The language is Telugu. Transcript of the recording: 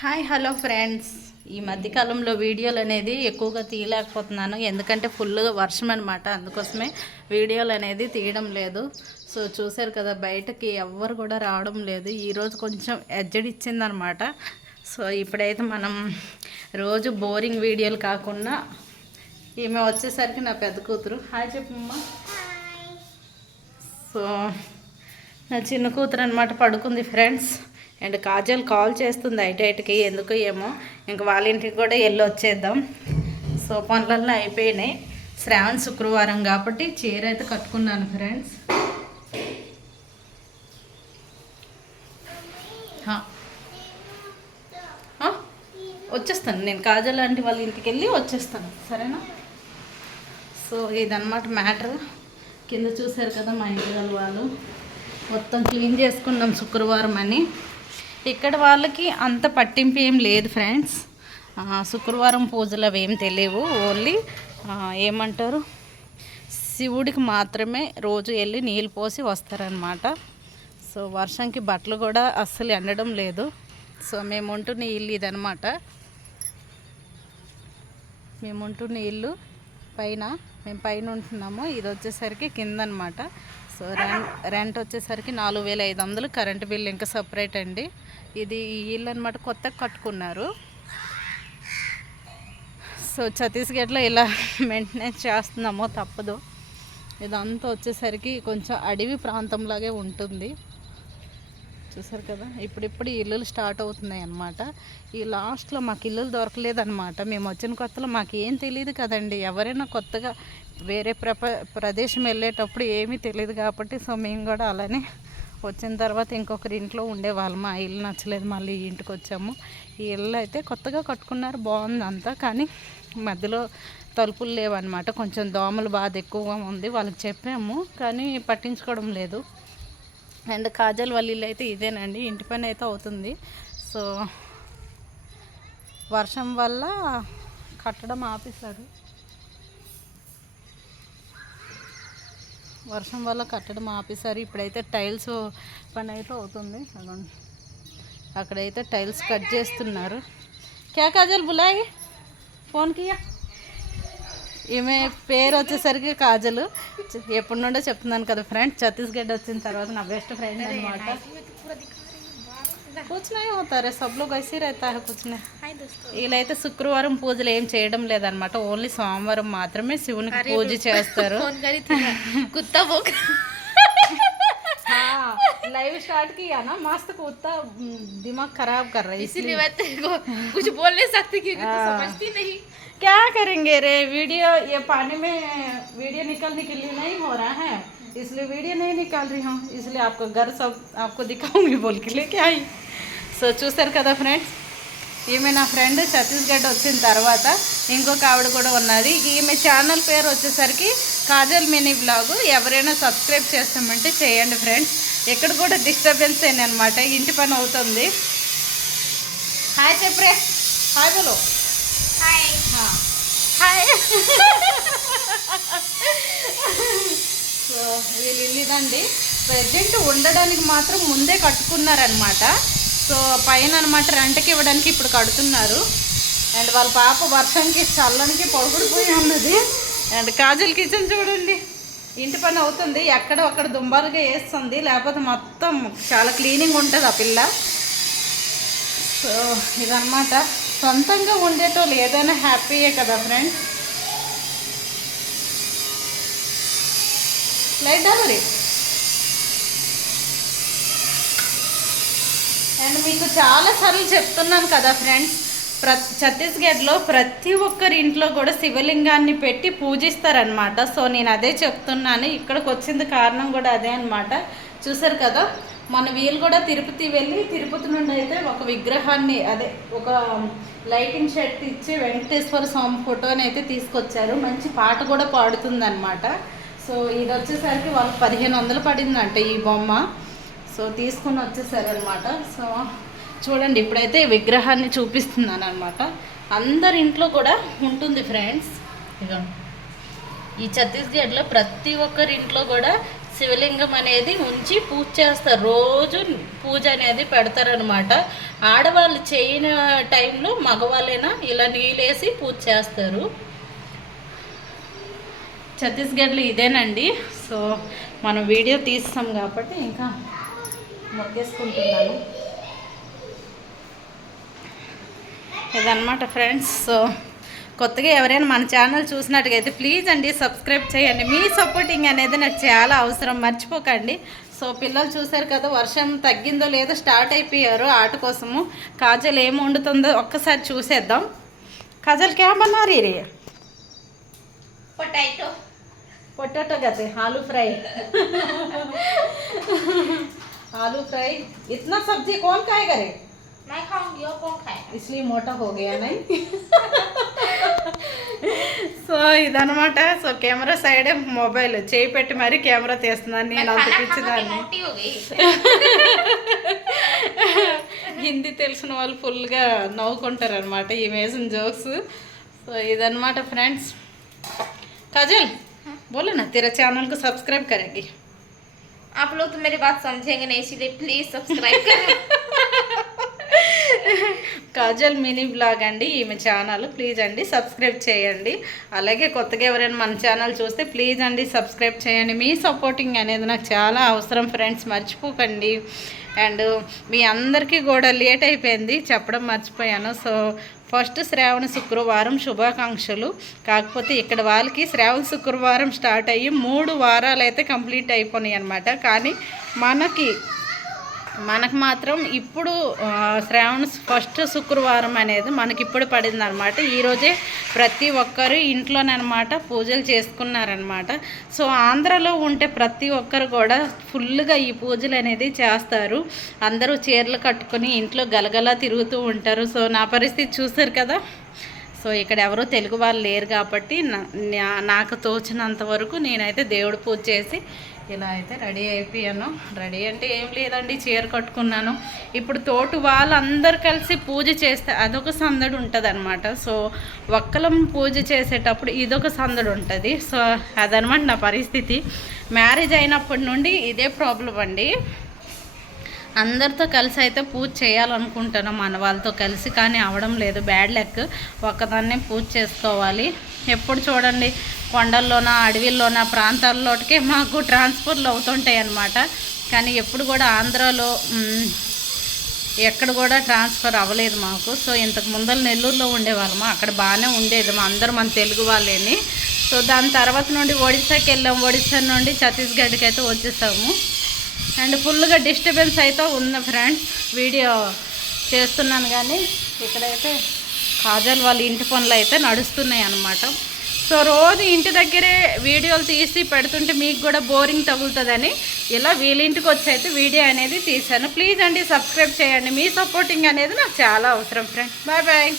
Hi hello friends. ఈ మధ్యకాలంలో వీడియోలు అనేది ఎక్కువగా తీయలేకపోతున్నాను. ఎందుకంటే ఫుల్గా వర్షం అనమాట అందుకోసమే వీడియోలు అనేది తీయడం లేదు. సో చూశారు కదా బయటకి ఎవ్వరు కూడా రావడం లేదు. ఈరోజు కొంచెం ఎడ్జడి ఇచ్చిందనమాట సో ఇప్పుడైతే మనం రోజు బోరింగ్ వీడియోలు కాకుండా ఈమె వచ్చేసరికి నా పెద్ద కూతురు. హాయ్ చెప్పమ్మా. సో నా చిన్న కూతురు అనమాట పడుకుంది ఫ్రెండ్స్. అండ్ కాజల్ కాల్ చేస్తుంది ఐటైట్కి ఎందుకు ఏమో. ఇంక వాళ్ళ ఇంటికి కూడా వెళ్ళి వచ్చేద్దాం. సో పనులలో అయిపోయినాయి. శ్రావణ శుక్రవారం కాబట్టి చీర అయితే కట్టుకున్నాను ఫ్రెండ్స్. వచ్చేస్తాను. నేను కాజల్ లాంటి వాళ్ళ ఇంటికి వెళ్ళి వచ్చేస్తాను. సరేనా? సో ఇదన్నమాట మ్యాటర్. కింద చూశారు కదా మా ఇంటి వాళ్ళు. మొత్తం క్లీన్ చేసుకున్నాం శుక్రవారం అని. ఇక్కడ వాళ్ళకి అంత పట్టింపు ఏం లేదు ఫ్రెండ్స్. శుక్రవారం పూజలు అవి ఏం తెలియవు. ఓన్లీ ఏమంటారు? శివుడికి మాత్రమే రోజు వెళ్ళి నీళ్ళు పోసి వస్తారనమాట సో వర్షంకి బట్టలు కూడా అస్సలు ఎండడం లేదు. సో మేము ఉంటున్న ఇల్లు ఇదనమాట మేము ఉంటున్న ఇల్లు పైన మేము పైన ఉంటున్నాము. ఇది వచ్చేసరికి కింద అనమాట సో రెంట్ రెంట్ వచ్చేసరికి నాలుగు వేల ఐదు వందలు. కరెంట్ బిల్ ఇంకా సపరేట్ అండి. ఇది ఈ ఇల్లు అనమాట కొత్తగా కట్టుకున్నారు. సో ఛత్తీస్గఢ్లో ఇలా మెయింటెనెన్స్ చేస్తున్నామో తప్పదు. ఇదంతా వచ్చేసరికి కొంచెం అడవి ప్రాంతంలాగే ఉంటుంది. చూసారు కదా ఇప్పుడిప్పుడు ఇల్లులు స్టార్ట్ అవుతున్నాయి అన్నమాట. ఈ లాస్ట్లో మాకు ఇల్లులు దొరకలేదన్నమాట. మేము వచ్చిన కొత్తలో మాకు ఏం తెలియదు కదండి. ఎవరైనా కొత్తగా వేరే ప్రప ప్రదేశం వెళ్ళేటప్పుడు ఏమీ తెలియదు కాబట్టి సో మేము కూడా అలానే వచ్చిన తర్వాత ఇంకొకరి ఇంట్లో ఉండేవాళ్ళం. ఆ ఇల్లు నచ్చలేదు మళ్ళీ ఇంటికి వచ్చాము. ఈ ఇల్లు అయితే కొత్తగా కట్టుకున్నారు బాగుంది అంతా. కానీ మధ్యలో తలుపులు లేవన్నమాట. కొంచెం దోమలు బాధ ఎక్కువగా ఉంది వాళ్ళకి చెప్పాము. కానీ పట్టించుకోవడం లేదు. అండ్ కాజల్ వాళ్ళ ఇల్లు అయితే ఇదేనండి ఇంటి పని అయితే అవుతుంది. సో వర్షం వల్ల కట్టడం ఆపేశారు. వర్షం వల్ల కట్టడం ఆపేసారు ఇప్పుడైతే టైల్స్ పని అయితే అవుతుంది అక్కడైతే టైల్స్ కట్ చేస్తున్నారు. క్యా కాజల్ బులాయి? Phone Kia. ఈమె పేరు వచ్చేసరికి కాజలు. ఎప్పటి నుండో చెప్తున్నాను కదా ఫ్రెండ్. ఛత్తీస్గఢ్ వచ్చిన తర్వాత నా బెస్ట్ ఫ్రెండ్ అనమాట कुछ नहीं होता रे सब लोग ऐसे ही रहता है कुछ नहीं వీళ్ళైతే శుక్రవారం పూజలు ఏం చేయడం లేదనమాట ఓన్లీ సోమవారం మాత్రమే శివునికి పూజ చేస్తారు फोन करी थी ना कुत्ता वो लाइव स्टार्ट किया ना मस्त कुत्ता हम्म, दिमाग खराब कर रहा है इसीलिए मैं तेरे को कुछ बोल नहीं सकती क्योंकि तू समझती नहीं क्या करेंगे रे वीडियो ये पानी में वीडियो निकलने के लिए नहीं हो रहा है इसलिए वीडियो नहीं निकाल रही हूँ इसलिए आपको घर सब आपको दिखाऊंगी बोल के लेके आई సో చూశారు కదా ఫ్రెండ్స్? ఈమె నా ఫ్రెండ్ ఛత్తీస్గఢ్ వచ్చిన తర్వాత ఇంకొక ఆవిడ కూడా ఉన్నది. ఈమె ఛానల్ పేరు వచ్చేసరికి కాజల్ మినీ బ్లాగు ఎవరైనా సబ్స్క్రైబ్ చేస్తామంటే చేయండి ఫ్రెండ్స్. ఇక్కడ కూడా డిస్టర్బెన్స్ అయింది అనమాట ఇంటి పని అవుతుంది. హాయ్ చెప్పరే. హాయ్ బోలో. హాయ్. హాయ్. సో వీళ్ళు ఇల్లిదండి ప్రజెంట్ ఉండడానికి మాత్రం ముందే కట్టుకున్నారనమాట సో పైన అనమాట రెంట్కి ఇవ్వడానికి ఇప్పుడు కడుతున్నారు. అండ్ వాళ్ళ పాప వర్షంకి చల్లనికి పొడుగుడిపోయి ఉన్నది. అండ్ కాజల్ కిచెన్ చూడండి. ఇంటి పని అవుతుంది. ఎక్కడ అక్కడ దుంబాలుగా వేస్తుంది. లేకపోతే మొత్తం చాలా క్లీనింగ్ ఉంటుంది ఆ పిల్ల. సో ఇదన్నమాట. సొంతంగా ఉండేటోళ్ళు ఏదైనా హ్యాపీయే కదా ఫ్రెండ్స్ లైట్ మరి అండ్ మీకు చాలా సార్లు చెప్తున్నాను కదా ఫ్రెండ్స్ ప్ర ఛత్తీస్గఢ్లో ప్రతి ఒక్కరి ఇంట్లో కూడా శివలింగాన్ని పెట్టి పూజిస్తారనమాట సో నేను అదే చెప్తున్నాను. ఇక్కడికి వచ్చింది కారణం కూడా అదే అనమాట చూసారు కదా మన వీళ్ళు కూడా తిరుపతి వెళ్ళి తిరుపతి నుండి అయితే ఒక విగ్రహాన్ని అదే ఒక లైటింగ్ షర్ట్ ఇచ్చి వెంకటేశ్వర స్వామి ఫోటోని అయితే తీసుకొచ్చారు. మంచి పాట కూడా పాడుతుంది సో ఇది వచ్చేసరికి వాళ్ళకి పదిహేను వందలు పడిందంట ఈ బొమ్మ. సో తీసుకుని వచ్చేసారు అనమాట సో చూడండి ఇప్పుడైతే విగ్రహాన్ని చూపిస్తున్నాను అనమాట అందరి ఇంట్లో కూడా ఉంటుంది ఫ్రెండ్స్. ఇక ఈ ఛత్తీస్గఢ్లో ప్రతి ఒక్కరి ఇంట్లో కూడా శివలింగం అనేది ఉంచి పూజ చేస్తారు. రోజు పూజ అనేది పెడతారనమాట ఆడవాళ్ళు చేయని టైంలో మగవాళ్ళైనా ఇలా నీళ్ళేసి పూజ చేస్తారు. ఛత్తీస్గఢ్లో ఇదేనండి. సో మనం వీడియో తీస్తాం కాబట్టి ఇంకా మొక్కేసుకుంటున్నాను ఇదనమాట ఫ్రెండ్స్. సో కొత్తగా ఎవరైనా మన ఛానల్ చూసినట్టుగైతే ప్లీజ్ అండి సబ్స్క్రైబ్ చేయండి. మీ సపోర్టింగ్ అనేది నాకు చాలా అవసరం. మర్చిపోకండి. సో పిల్లలు చూశారు కదా వర్షం తగ్గిందో లేదో స్టార్ట్ అయిపోయారు ఆట కోసము. కాజల్ ఏం వండుతుందో ఒక్కసారి చూసేద్దాం. కాజల్ కేమన్నారు ఇది పొటాటో. పొటాటో కదా ఆలు ఫ్రై. आलू फ्राई इतना सब्जी कौन खाएगा रे मैं खाऊंगी और कौन खाएगा इसलिए मोटा हो गया नहीं సో ఇదనమాట సో కెమెరా సైడే మొబైల్ చేయి పెట్టి మరీ కెమెరా తీస్తున్నాను मैं నేను అంత खाना खा के పిచ్చిదాన్ని मोटी हो गई హిందీ తెలిసిన వాళ్ళు ఫుల్గా నవ్వుకుంటారు అనమాట ఈ వేసిన జోక్స్ సో ఇదనమాట ఫ్రెండ్స్ కాజల్ बोलो ना तेरा चैनल को सब्सक्राइब करेंगे आप लोग तो मेरी बात समझेंगे नहीं इसीलिए प्लीज सब्सक्राइब करें కాజల్ మినీ బ్లాగ్ అండి ఈమె ఛానల్ ప్లీజ్ అండి సబ్స్క్రైబ్ చేయండి అలాగే కొత్తగా ఎవరైనా మన ఛానల్ చూస్తే ప్లీజ్ అండి సబ్స్క్రైబ్ చేయండి మీ సపోర్టింగ్ అనేది నాకు చాలా అవసరం ఫ్రెండ్స్ మర్చిపోకండి అండ్ మీ అందరికీ కూడా లేట్ అయిపోయింది చెప్పడం మర్చిపోయాను. సో ఫస్ట్ శ్రావణ శుక్రవారం శుభాకాంక్షలు. కాకపోతే ఇక్కడ వాళ్ళకి శ్రావణ శుక్రవారం స్టార్ట్ అయ్యి మూడు వారాలు అయితే కంప్లీట్ అయిపోయినాయి అనమాట కానీ మనకి మనకు మాత్రం ఇప్పుడు శ్రావణ ఫస్ట్ శుక్రవారం అనేది మనకి ఇప్పుడు పడింది అనమాట ఈరోజే ప్రతి ఒక్కరు ఇంట్లోనమాట పూజలు చేసుకున్నారనమాట సో ఆంధ్రలో ఉంటే ప్రతి ఒక్కరు కూడా ఫుల్గా ఈ పూజలు అనేది చేస్తారు. అందరూ చీరలు కట్టుకొని ఇంట్లో గలగలా తిరుగుతూ ఉంటారు. సో నా పరిస్థితి చూసారు కదా? సో ఇక్కడ ఎవరు తెలుగు వాళ్ళు లేరు కాబట్టి నా- నాకు తోచినంత వరకు నేనైతే దేవుడు పూజ చేసి ఇలా అయితే రెడీ అయిపోయాను. రెడీ అంటే ఏం లేదండి చీర కట్టుకున్నాను. ఇప్పుడు తోటి వాళ్ళందరూ కలిసి పూజ చేస్తే అదొక సందడి ఉంటుంది అనమాట సో ఒక్కలం పూజ చేసేటప్పుడు ఇదొక సందడి ఉంటుంది. సో అదనమాట నా పరిస్థితి. మ్యారేజ్ అయినప్పటి నుండి ఇదే ప్రాబ్లం అండి. అందరితో కలిసి అయితే పూజ చేయాలనుకుంటాను మన వాళ్ళతో కలిసి కానీ అవడం లేదు. Bad luck. ఒక్కదాన్నే పూజ చేసుకోవాలి. ఎప్పుడు చూడండి కొండల్లోన అడవిల్లోన ప్రాంతాల్లోటికే మాకు ట్రాన్స్ఫర్లు అవుతుంటాయి అన్నమాట. కానీ ఎప్పుడు కూడా ఆంధ్రాలో ఎక్కడ కూడా ట్రాన్స్ఫర్ అవ్వలేదు మాకు. సో ఇంతకు ముందర నెల్లూరులో ఉండేవాళ్ళము? అక్కడ బాగానే ఉండేది మా అందరూ మన తెలుగు వాళ్ళేని. సో దాని తర్వాత నుండి ఒడిశాకి వెళ్ళాం. ఒడిశా నుండి ఛత్తీస్గఢ్కి అయితే వచ్చేసాము. అండ్ ఫుల్గా డిస్టర్బెన్స్ అయితే ఉంది ఫ్రెండ్స్. వీడియో చేస్తున్నాను కానీ ఇక్కడైతే కాజల్ వాళ్ళ ఇంటి పనులు అయితే నడుస్తున్నాయి అన్నమాట. సో రోజు ఇంటి దగ్గరే వీడియోలు తీసి పెడుతుంటే మీకు కూడా బోరింగ్ తగులుతుందని ఇలా వీళ్ళింటికి వచ్చి అయితే వీడియో అనేది తీశాను. ప్లీజ్ అండి సబ్స్క్రైబ్ చేయండి. మీ సపోర్టింగ్ అనేది నాకు చాలా అవసరం ఫ్రెండ్స్. Bye bye.